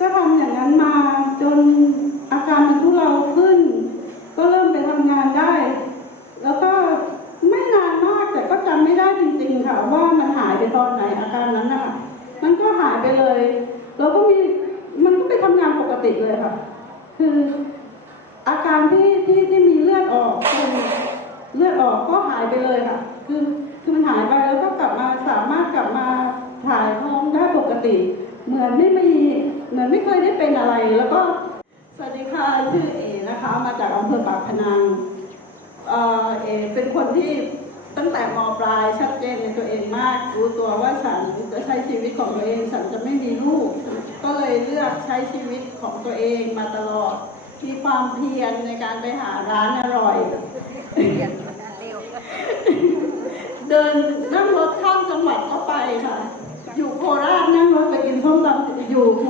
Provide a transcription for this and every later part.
ก็ทำอย่างนั้นมาจนอาการมันทุเลาขึ้น ก็เริ่มไปทำงานได้ แล้วก็ไม่นานมากแต่ก็จำไม่ได้จริงๆค่ะ ว่ามันหายไปตอนไหนอาการนั้นนะคะมันก็หายไปเลย แล้วก็มีมันก็ไปทำงานปกติเลยค่ะ คืออาการที่ที่ที่มีเลือดออกเป็นเลือดออกก็หายไปเลยค่ะ คือคือมันหายไปแล้วก็กลับมาสามารถกลับมาถ่ายท้องได้ปกติ เหมือนไม่มี เหมือนไม่เคยได้เป็นอะไรแล้วก็สวัสดีค่ะชื่อเอนะคะ มาจากอำเภอปากพนังเออเอเป็นคนที่ตั้งแต่มปลายชัดเจนในตัวเองมาก รู้ตัวว่าฉันจะใช้ชีวิตของตัวเอง ฉันจะไม่มีลูก ก็เลยเลือกใช้ชีวิตของตัวเองมาตลอด มีความเพียรในการไปหาร้านอร่อยเดินนั่งรถข้ามจังหวัดก็ไปค่ะ อยู่โคราชนั่งรถไปกินส้มตำอยู่ก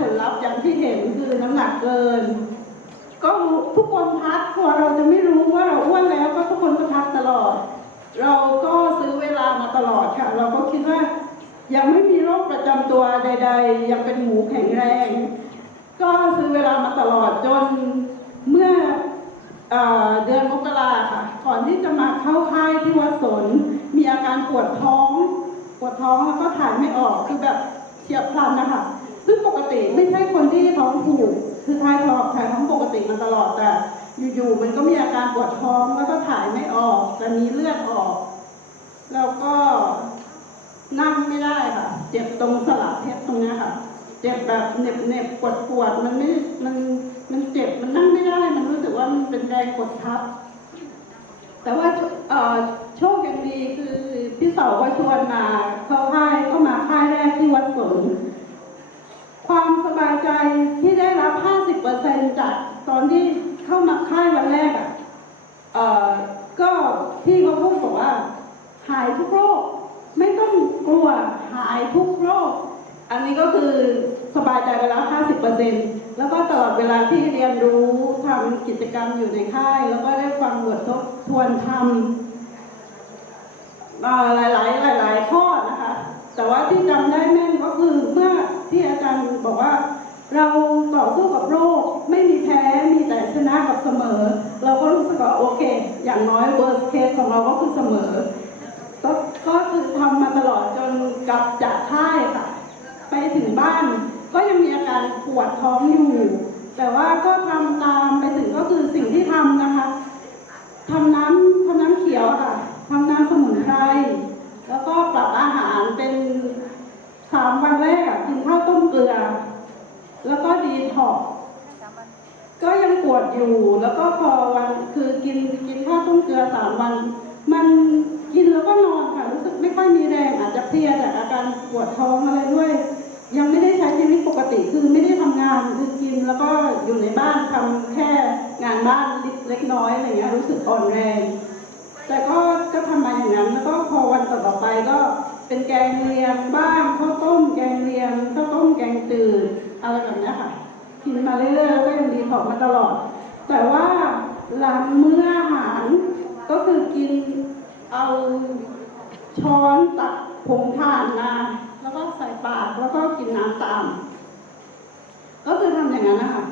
ผลลัพธ์อย่างที่เห็นคือน้ำหนักเกิน ก็ทุกคนทักพอเราจะไม่รู้ว่าเราอ้วนแล้วก็ทุกคนก็ทักตลอด เราก็ซื้อเวลามาตลอดค่ะ เราก็คิดว่ายังไม่มีโรคประจำตัวใด ๆ ยังเป็นหมูแข็งแรง ก็ซื้อเวลามาตลอดจนเมื่อเอ่อเดือนมกราค่ะ ก่อนที่จะมาเข้าค่ายที่วัดสน มีอาการปวดท้อง ปวดท้องแล้วก็ถ่ายไม่ออกคือแบบเฉียบพลันนะคะ ซึ่งปกติไม่ใช่คนที่ท้องผูกคือถ่ายท้องถ่ายท้องปกติมาตลอดแต่อยู่ๆมันก็มีอาการปวดท้องแล้วก็ถ่ายไม่ออกแต่มีเลือดออก แล้วก็นั่งไม่ได้ค่ะ เจ็บตรงสลับเพชรตรงนี้ค่ะ เจ็บแบบเน็บเน็บปวดปวดมันไม่มันมันเจ็บมันนั่งไม่ได้ มันรู้สึกว่ามันเป็นแรงกดทับ แต่ว่าโชคยังดีคือพี่เสาวก็ชวนมา เข้าค่ายก็มาค่ายแรกที่วัดสน ความสบายใจที่ได้รับ 50%จากตอนที่เข้ามาค่ายวันแรกอะเอ่อก็พี่เขาพูดบอกว่า หายทุกโรค ไม่ต้องกลัวหายทุกโรค อันนี้ก็คือสบายใจไปแล้ว 50%แล้วก็ตลอดเวลาที่เรียนรู้ทำกิจกรรมอยู่ในค่าย แล้วก็ได้ฟังบททบทวนทำเอ่อหลายๆหลายข้อนะคะ แต่ว่าที่จำได้แม่นก็คือเมื่อที่อาจารย์บอกว่า เราต่อสู้กับโรคไม่มีแพ้มีแต่ชนะกับเสมอ เราก็รู้สึกว่าโอเค อย่างน้อย worst case ของเราก็คือเสมอ ก็คือทำมาตลอดจนกลับจากค่ายค่ะ ไปถึงบ้าน ก็ยังมีอาการปวดท้องอยู่ แต่ว่าก็ทำตามไปถึงก็คือสิ่งที่ทำนะคะทำน้ำทำน้ำเขียวค่ะทำน้ำสมุนไพรแล้วก็ปรับอาหารเป็นสามวันแรกกินข้าวต้มเกลือ แล้วก็ดีท็อกก็ยังปวดอยู่ แล้วก็พอวันคือกินกินข้าวต้มเกลือสามวัน มันกินแล้วก็นอนค่ะรู้สึกไม่ค่อยมีแรงอาจจะเพลียจากอาการปวดท้องอะไรด้วย ยังไม่ได้ใช้ชีวิตปกติคือไม่ได้ทำงานคือกินแล้วก็อยู่ในบ้านทำแค่งานบ้านเล็กน้อยอะไรเงี้ยรู้สึกอ่อนแรง แต่ก็ก็ทำมาอย่างนั้นแล้วก็พอวันต่อไปก็เป็นแกงเลียงบ้างข้าวต้มแกงเลียงข้าวต้มแกงจืด อะไรแบบนี้ค่ะกินมาเรื่อยๆแล้วก็ยังดีของมาตลอด แต่ว่าหลังมื้ออาหารก็คือกินเอาช้อนตักผงถ่านมาแล้วก็ใส่ปากแล้วก็กินน้ำตาม ก็คือทำอย่างนั้นนะคะ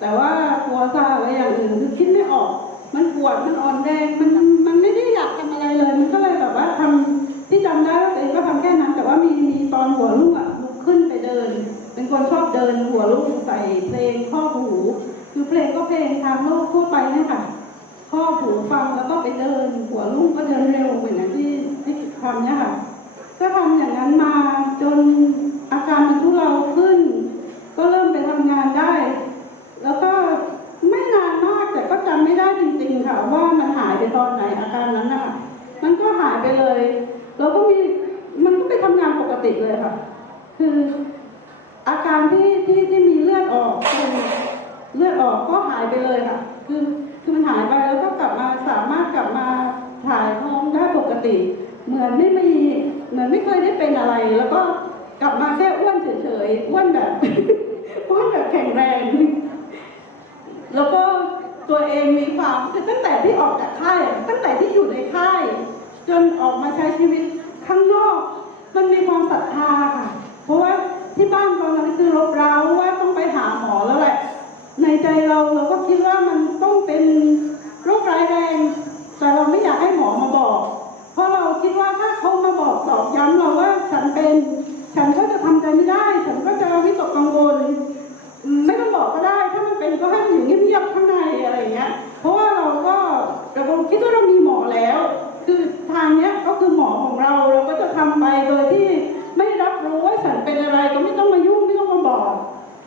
แต่ว่ากลัวซาอะไรอย่างอื่นคือคิดไม่ออก มันปวดมันอ่อนแรงมันมันไม่ได้อยากทำอะไรเลย มันก็เลยแบบว่าทำที่จำได้ว่าตัวเองก็ทำแค่นั้น แต่ว่ามีมีตอนหัวลู คนชอบเดินหัวลูกใส่เพลงครอบหู คือเพลงก็เพลงทางโลกทั่วไปนี่ยค่ะครอบหูฟังแล้วก็ไปเดิน หัวลูกก็เดินเร็วเหมือนที่ที่ทำเนี่ยค่ะก็ทำอย่างนั้นมาจนอาการมันทุเลาขึ้น ก็เริ่มไปทำงานได้ แล้วก็ไม่นานมากแต่ก็จำไม่ได้จริงๆค่ะ ว่ามันหายไปตอนไหนอาการนั้นนะคะมันก็หายไปเลย แล้วก็มีมันก็ไปทำงานปกติเลยค่ะ คือ ออกก็หายไปเลยค่ะ คือคือมันหายไปแล้วก็กลับมาสามารถกลับมาถ่ายท้องได้ปกติ เหมือนไม่มีเหมือนไม่เคยได้เป็นอะไร แล้วก็กลับมาแค่อ้วนเฉยๆอ้วนแบบอ้วนแบบแข็งแรง แล้วก็ตัวเองมีความคือตั้งแต่ที่ออกจากค่าย ตั้งแต่ที่อยู่ในค่าย จนออกมาใช้ชีวิตข้างนอก มันมีความตัดทธาค่ะ เพราะว่าที่บ้านตอนนั้นคือรบเร้าว่าต้องไปหาหมอแล้วแหละ ในใจเราเราก็คิดว่ามันต้องเป็นโรคร้ายแรง แต่เราไม่อยากให้หมอมาบอก เพราะเราคิดว่าถ้าเขามาบอกตอกย้ำเราว่าฉันเป็น ฉันก็จะทำใจไม่ได้ ฉันก็จะวิตกกังวล ไม่ต้องบอกก็ได้ ถ้ามันเป็นก็ให้มันอยู่เงียบๆข้างในอะไรอย่างเงี้ย เพราะว่าเราก็เราคิดว่าเรามีหมอแล้ว คือทางเนี้ยก็คือหมอของเราเราก็จะทำไปโดยที่ไม่รับรู้ว่าฉันเป็นอะไรก็ไม่ต้องมายุ่งไม่ต้องมาบอก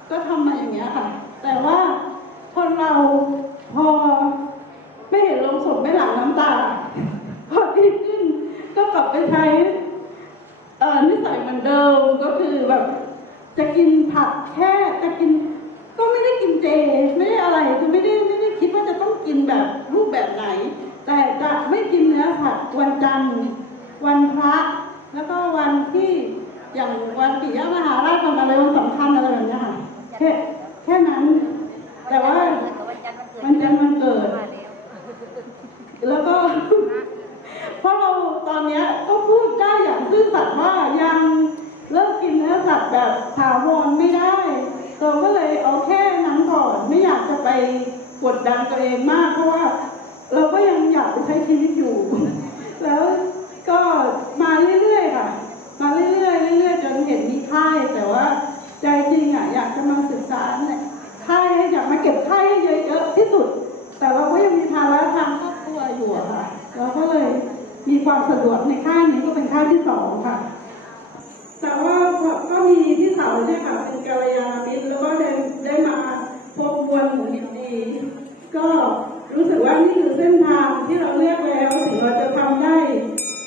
ก็ทำมาอย่างเงี้ยค่ะ แต่ว่าคนเราพอไม่เห็นลงศพไม่หลั่งน้ำตา พอดีขึ้น ก็กลับไปใช้ เอ่อ นิสัยเหมือนเดิมก็คือแบบจะกินผักแค่จะกิน ก็ไม่ได้กินเจไม่ได้อะไรคือไม่ได้ไม่ได้คิดว่าจะต้องกินแบบรูปแบบไหน แต่จะไม่กินเนื้อสัตว์วันจันทร์วันพระแล้วก็วันที่อย่างวันปิยมหาราชวันอะไรวันสำคัญอะไรแบบนี้ค่ะแค่แค่นั้น แต่ว่า วันจันทร์วันเกิด วันจันทร์วันเกิด แล้วก็ เพราะเราตอนเนี้ยก็พูดได้อย่างซื่อสัตย์ว่ายังเลิกกินเนื้อสัตว์แบบถาวรไม่ได้ เราก็เลยเอาแค่นั้นก่อน ไปกดดันตัวเองมากเพราะว่า เราก็ยังอยากไปใช้ชีวิตอยู่ แล้วก็มาเรื่อยๆค่ะ มาเรื่อยๆเรื่อยๆจนเห็นมีค่ายแต่ว่าใจจริงอะอยากจะมาศึกษาเนี่ยค่ายอยากมาเก็บค่ายให้เยอะๆที่สุด แต่เราก็ยังมีภาระทางครอบครัวอยู่ค่ะเราก็เลยมีความสะดวกในค่ายนี้ก็เป็นค่ายที่สองค่ะ แต่ว่าก็มีที่สาเนี่ยค่ะเป็นกัลยาณมิตรแล้วก็ได้ได้มาพบมวลหมู่มิตรดี ก็รู้สึกว่านี่คือเส้นทางที่เราเลือกแล้วถึงเราจะทำได้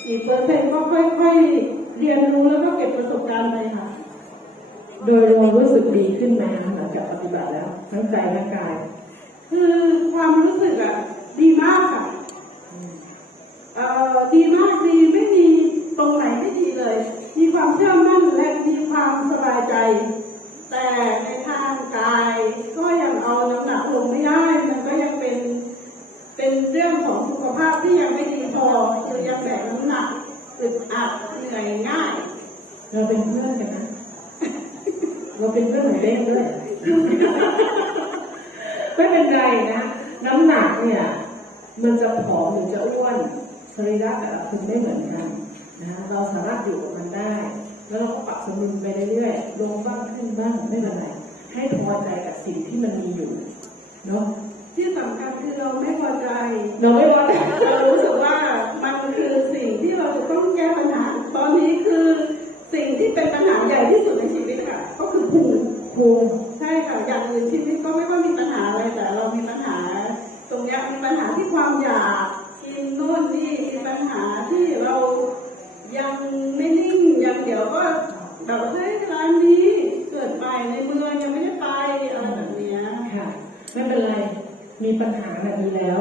กี่เปอร์เซ็นต์ก็ค่อยๆเรียนรู้แล้วก็เก็บประสบการณ์ไปค่ะ โดยรวมรู้สึกดีขึ้นไหมคะหลังจากปฏิบัติแล้วทั้งใจและกาย คือความรู้สึกอะดีมากค่ะเอ่อดีมากดีไม่มีตรงไหนไม่ดีเลย มีความเชื่อมั่นและมีความสบายใจ แต่ในทางกายก็ยังเอาน้ำหนักลงไม่ได้ มันก็ยังเป็น เป็นเรื่องของสุขภาพ ที่ยังไม่ดีพอคือยังแบกน้ำหนักอึดอัดเหนื่อยง่าย เราเป็นเพื่อนกันนะ เราเป็นเพื่อนของเด้งด้วย ไม่เป็นไรนะ น้ำหนักเนี่ย มันจะผอมหรือจะอ้วนสรีระแต่ละคนไม่เหมือนกันนะเราสามารถอยู่กับมันได้ แล้วเราก็ปรับสมดุลไปเรื่อยๆลงบ้างขึ้นบ้างไม่เป็นไรให้พอใจกับสิ่งที่มันมีอยู่เนาะ ที่สำคัญคือเราไม่พอใจเราไม่ว่าแต่เรารู้สึกว่ามันคือสิ่งที่เราจะต้องแก้ปัญหา ตอนนี้คือสิ่งที่เป็นปัญหาใหญ่ที่สุดในชีวิตค่ะ ก็คือภูมิภูมิใช่ค่ะอย่างอื่นชีวิตก็ไม่ว่ามีปัญหาอะไรแต่เรามีปัญหา ตรงเนี้ยมีปัญหาที่ความอยากกินนู่นนี่มีปัญหาที่เรายังไม่นิ่งยังเดี๋ยวก็แบบเฮ้ยร้านนี้เกิดไปในเมืองยังไม่ได้ไปอะไรแบบเนี้ยค่ะ ไม่เป็นไร มีปัญหาแบบนี้แล้ว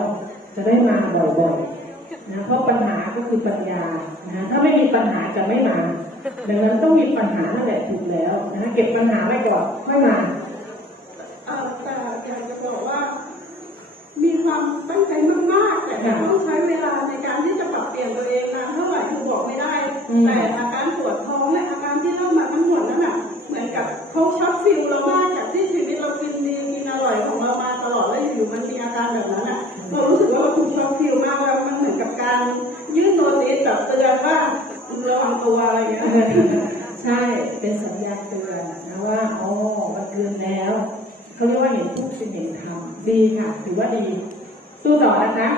จะได้มาบ่อยๆนะเพราะปัญหาก็คือปัญญานะถ้าไม่มีปัญหาจะไม่มา ดังนั้นต้องมีปัญหานั่นแหละถูกแล้วนะเก็บปัญหาไว้ก่อนค่อยมาเอ่อแต่อยากจะบอกว่า มีความตั้งใจมากๆแต่ต้องใช้เวลาในการที่จะปรับเปลี่ยนตัวเองนานเท่าไหร่คือบอกไม่ได้อืมแต่ ดีค่ะ ถือว่าดี สู้ต่อนะคะ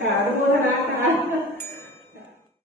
ค่ะทุกคนนะคะ